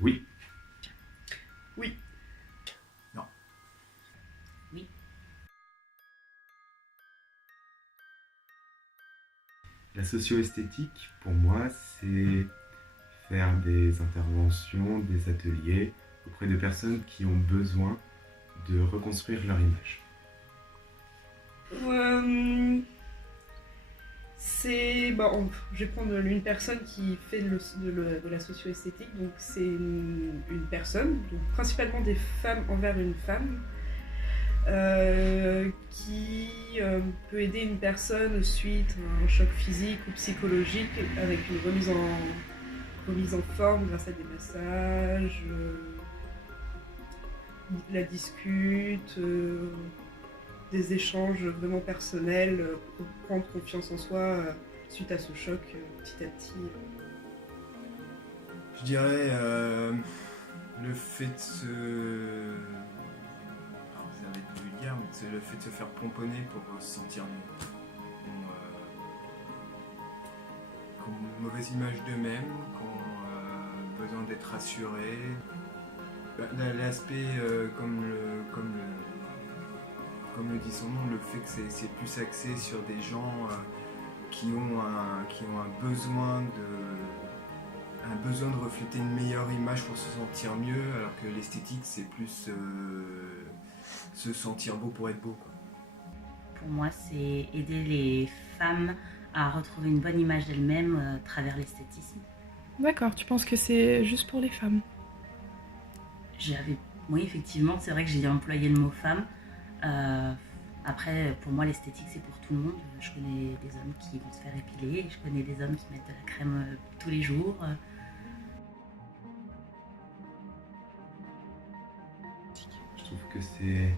Oui. Oui. Non. Oui. La socio-esthétique, pour moi, c'est faire des interventions, des ateliers auprès de personnes qui ont besoin de reconstruire leur image. Je vais prendre une personne qui fait de la socio-esthétique. Donc c'est une personne, donc principalement des femmes envers une femme, qui peut aider une personne suite à un choc physique ou psychologique avec une remise en forme grâce à des massages, la discute, des échanges vraiment personnels pour prendre confiance en soi suite à ce choc petit à petit. Je dirais le fait de se... Alors, ça va être vulgaire, mais c'est le fait de se faire pomponner pour se sentir mieux. Qui ont une mauvaise image d'eux-mêmes, qui ont besoin d'être rassurés. L'aspect, comme le dit son nom, le fait que c'est plus axé sur des gens qui ont un besoin de refléter une meilleure image pour se sentir mieux, alors que l'esthétique c'est plus se sentir beau pour être beau, quoi. Pour moi, c'est aider les femmes à retrouver une bonne image d'elles-mêmes à travers l'esthétisme. D'accord, tu penses que c'est juste pour les femmes? Oui, effectivement, c'est vrai que j'ai employé le mot femme. Après, pour moi, l'esthétique, c'est pour tout le monde. Je connais des hommes qui vont se faire épiler, je connais des hommes qui mettent de la crème tous les jours. Je trouve que c'est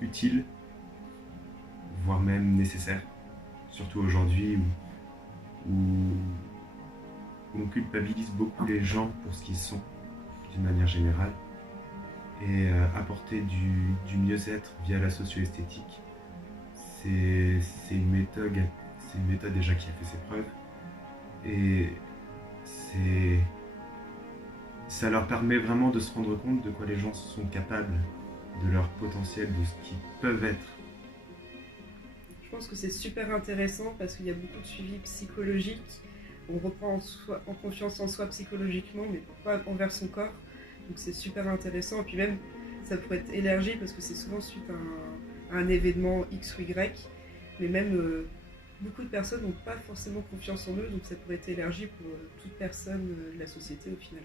utile, voire même nécessaire, surtout aujourd'hui où on culpabilise beaucoup les gens pour ce qu'ils sont, d'une manière générale. Et apporter du mieux-être via la socio-esthétique, c'est une méthode déjà qui a fait ses preuves. Et ça leur permet vraiment de se rendre compte de quoi les gens sont capables, de leur potentiel, de ce qu'ils peuvent être. Je pense que c'est super intéressant parce qu'il y a beaucoup de suivi psychologique. On reprend en confiance en soi psychologiquement, mais pas envers son corps. Donc c'est super intéressant. Et puis même, ça pourrait être élargi parce que c'est souvent suite à un événement X ou Y. Mais même, beaucoup de personnes n'ont pas forcément confiance en eux, donc ça pourrait être élargi pour toute personne de la société au final.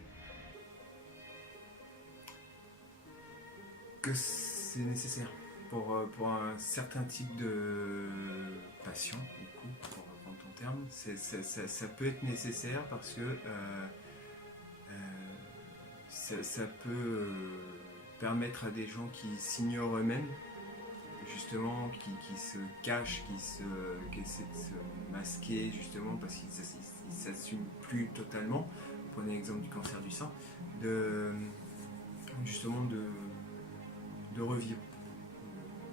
Que c'est nécessaire pour un certain type de patient, du coup, pour reprendre ton terme, ça peut être nécessaire parce que ça peut permettre à des gens qui s'ignorent eux-mêmes, justement, qui se cachent, qui essaient de se masquer, justement, parce qu'ils ne s'assument plus totalement. Prenez l'exemple du cancer du sein, justement de revivre,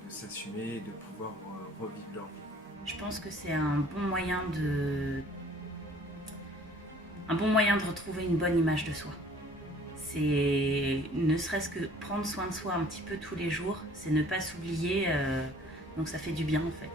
de s'assumer et de pouvoir revivre leur vie. Je pense que c'est un bon moyen de retrouver une bonne image de soi. C'est ne serait-ce que prendre soin de soi un petit peu tous les jours, c'est ne pas s'oublier, donc ça fait du bien en fait.